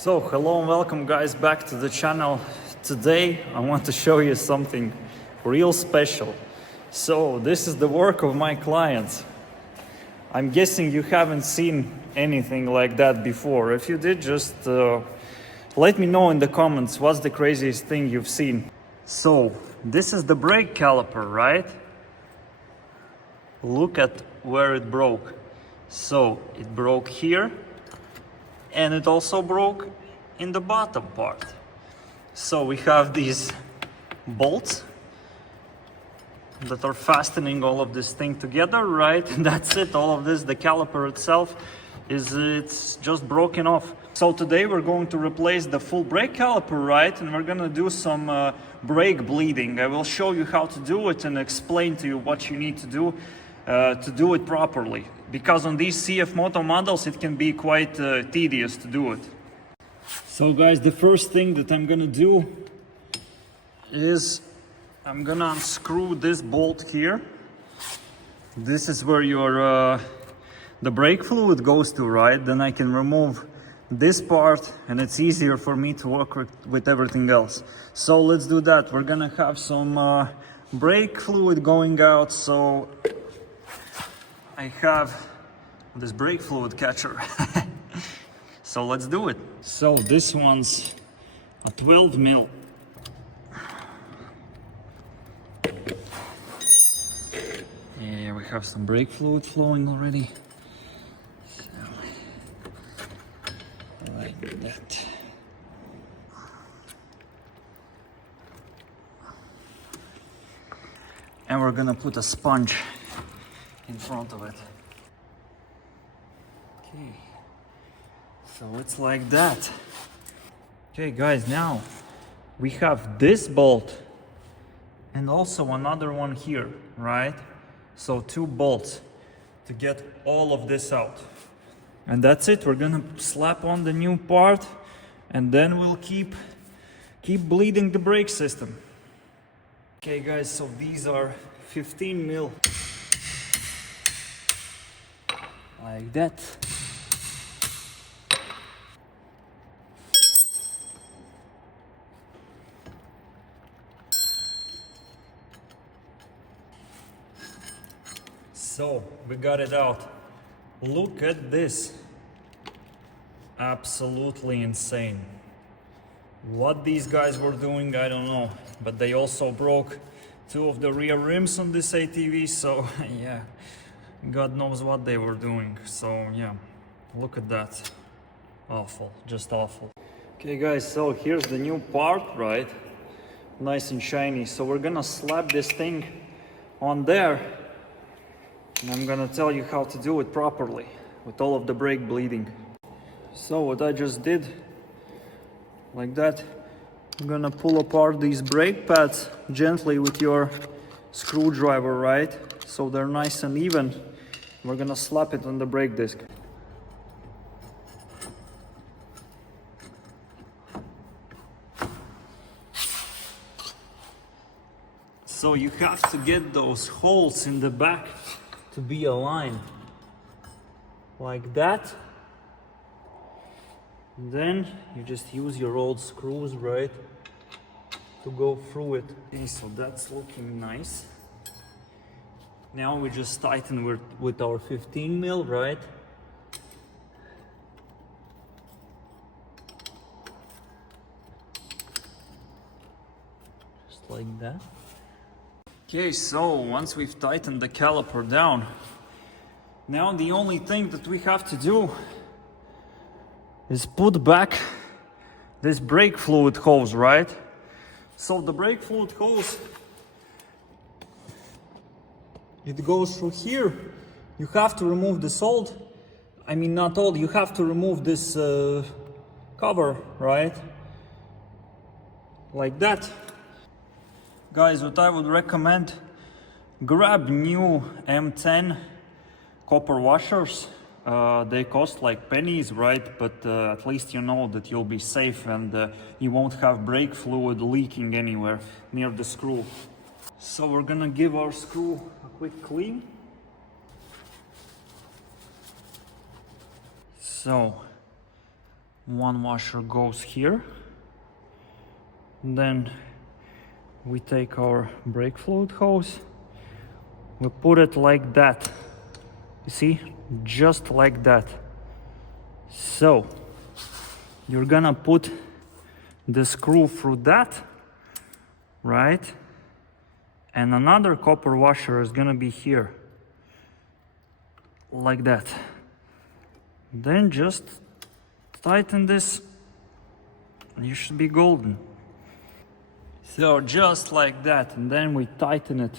So hello and welcome guys back to the channel. Today I want to show you something real special. So this is the work of my clients. I'm guessing you haven't seen anything like that before. If you did, just let me know in the comments what's the craziest thing you've seen. So this is the brake caliper, right? Look at where it broke. So it broke here, and it also broke in the bottom part. So we have these bolts that are fastening all of this thing together, right? And that's it, all of this, the caliper itself it's just broken off. So today we're going to replace the full brake caliper, right? And we're gonna do some brake bleeding. I will show you how to do it and explain to you what you need to do it properly. Because on these CFMOTO models it can be quite tedious to do it. So guys, the first thing that I'm gonna do is I'm gonna unscrew this bolt here. This is where your the brake fluid goes to, right? Then I can remove this part and it's easier for me to work with everything else. So let's do that. We're gonna have some brake fluid going out. So I have this brake fluid catcher. So let's do it. So this one's a 12 mil. Yeah, we have some brake fluid flowing already. So, like that. And we're gonna put a sponge in front of it. Okay, so it's like that. Okay guys, now we have this bolt and also another one here, right? So two bolts to get all of this out. And that's it. We're gonna slap on the new part and then we'll keep bleeding the brake system. Okay guys, so these are 15 mil. Like that. So we got it out. Look at this. Absolutely insane. What these guys were doing, I don't know. But they also broke two of the rear rims on this ATV, so yeah. God knows what they were doing. So yeah, look at that. Awful, just awful. Okay guys, so here's the new part, right? Nice and shiny. So we're gonna slap this thing on there. And I'm gonna tell you how to do it properly with all of the brake bleeding. So what I just did, like that, I'm gonna pull apart these brake pads gently with your screwdriver, right? So they're nice and even. We're gonna slap it on the brake disc. So you have to get those holes in the back to be aligned. Like that. And then you just use your old screws, right? To go through it. Okay, so that's looking nice. Now we just tighten with our 15 mil, right? Just like that. Okay, so once we've tightened the caliper down, now the only thing that we have to do is put back this brake fluid hose, right? So the brake fluid hose, it goes through here. You have to remove this old, I mean not old, you have to remove this cover, right? Like that. Guys, what I would recommend, grab new M10 copper washers. They cost like pennies, right? But at least you know that you'll be safe and you won't have brake fluid leaking anywhere near the screw. So we're gonna give our screw a quick clean. So One washer goes here. Then we take our brake fluid hose, we put it like that. You see, just like that. So you're gonna put the screw through that, right? And another copper washer is gonna be here, like that. Then just tighten this, and you should be golden. So just like that, and then we tighten it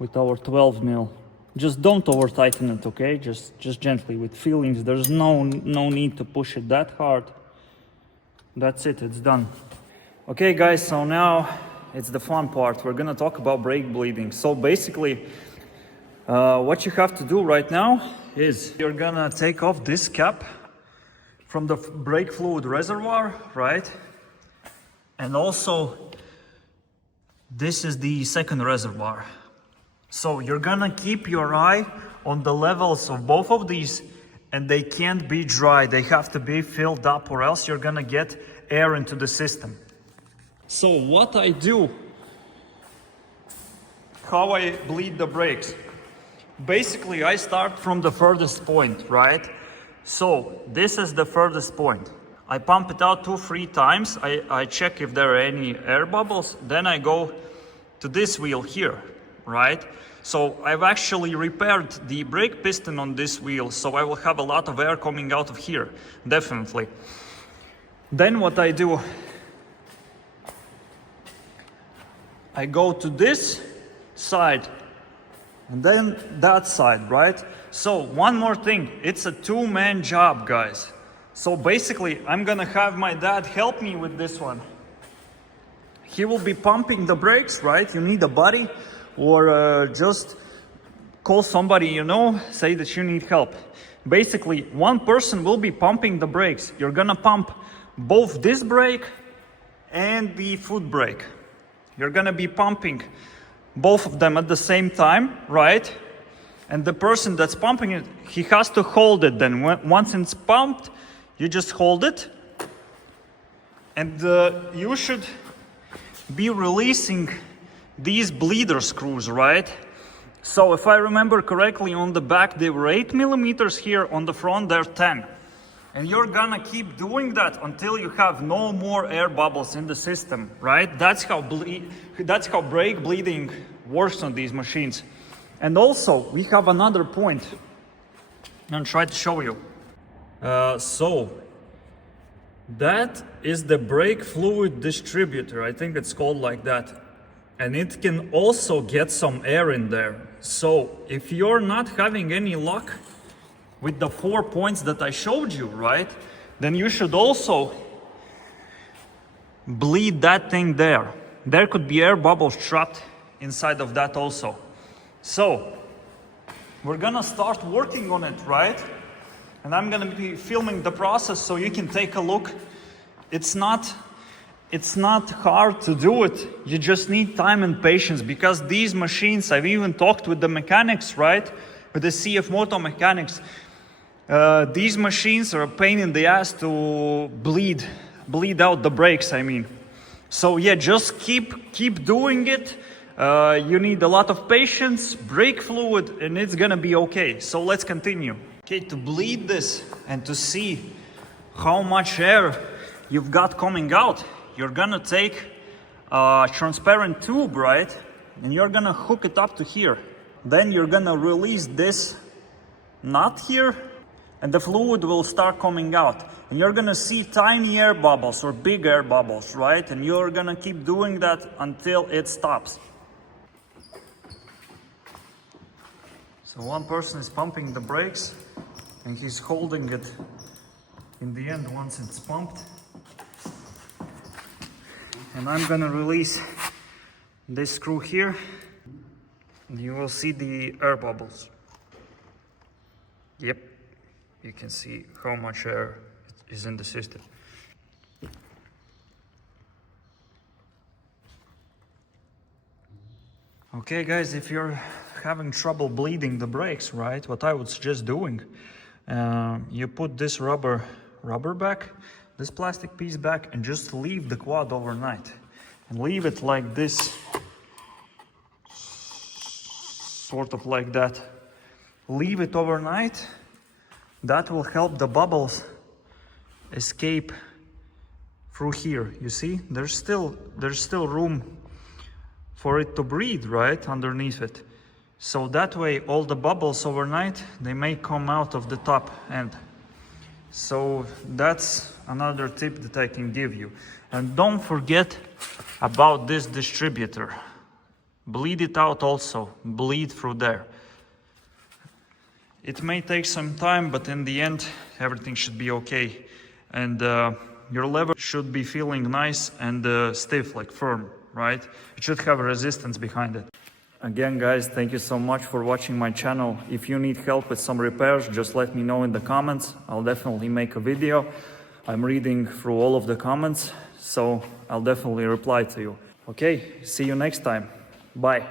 with our 12 mil. Just don't over tighten it, okay? Just gently, with feelings. There's no need to push it that hard. That's it, it's done. Okay guys, so now it's the fun part. We're gonna talk about brake bleeding. So basically, what you have to do right now is you're gonna take off this cap from the brake fluid reservoir, right? And also, this is the second reservoir. So you're gonna keep your eye on the levels of both of these, and they can't be dry. They have to be filled up, or else you're gonna get air into the system. So what I do, how I bleed the brakes. Basically, I start from the furthest point, right? So this is the furthest point. I pump it out 2-3 times. I check if there are any air bubbles. Then I go to this wheel here, right? So I've actually repaired the brake piston on this wheel, so I will have a lot of air coming out of here, definitely. Then what I do, I go to this side and then that side, right? So one more thing, it's a two-man job, guys. So basically, I'm gonna have my dad help me with this one. He will be pumping the brakes, right? You need a buddy, or just call somebody you know, say that you need help. Basically, one person will be pumping the brakes. You're gonna pump both this brake and the foot brake. You're gonna be pumping both of them at the same time, right? And the person that's pumping it, he has to hold it then. Once it's pumped, you just hold it. And you should be releasing these bleeder screws, right? So if I remember correctly, on the back they were 8 millimeters, here on the front they're 10. And you're gonna keep doing that until you have no more air bubbles in the system, right? That's how brake bleeding works on these machines. And also, we have another point. I'm gonna try to show you. So that is the brake fluid distributor. I think it's called like that. And it can also get some air in there. So if you're not having any luck with the 4 points that I showed you, right, then you should also bleed that thing there. There could be air bubbles trapped inside of that also. So we're gonna start working on it, right? And I'm gonna be filming the process so you can take a look. It's not hard to do it. You just need time and patience, because these machines, I've even talked with the mechanics, right? With the CFMOTO mechanics. These machines are a pain in the ass to bleed out the brakes, I mean. So yeah, just keep doing it. You need a lot of patience, brake fluid, and it's gonna be okay. So let's continue. Okay, to bleed this and to see how much air you've got coming out, you're gonna take a transparent tube, right? And you're gonna hook it up to here. Then you're gonna release this nut here, and the fluid will start coming out. And you're gonna see tiny air bubbles or big air bubbles, right? And you're gonna keep doing that until it stops. So one person is pumping the brakes, and he's holding it in the end once it's pumped. And I'm gonna release this screw here, and you will see the air bubbles. Yep, you can see how much air is in the system. Okay guys, if you're having trouble bleeding the brakes, right, what I would suggest doing, you put this rubber rubber back, this plastic piece back, and just leave the quad overnight. And leave it like this, sort of like that. Leave it overnight. That will help the bubbles escape through here. You see, there's still room for it to breathe, right, underneath it. So that way all the bubbles overnight, they may come out of the top end. So that's another tip that I can give you. And don't forget about this distributor. Bleed it out also, bleed through there. It may take some time, but in the end, everything should be okay. And your lever should be feeling nice and stiff, like firm, right? It should have a resistance behind it. Again, guys, thank you so much for watching my channel. If you need help with some repairs, just let me know in the comments. I'll definitely make a video. I'm reading through all of the comments, so I'll definitely reply to you. Okay, see you next time. Bye.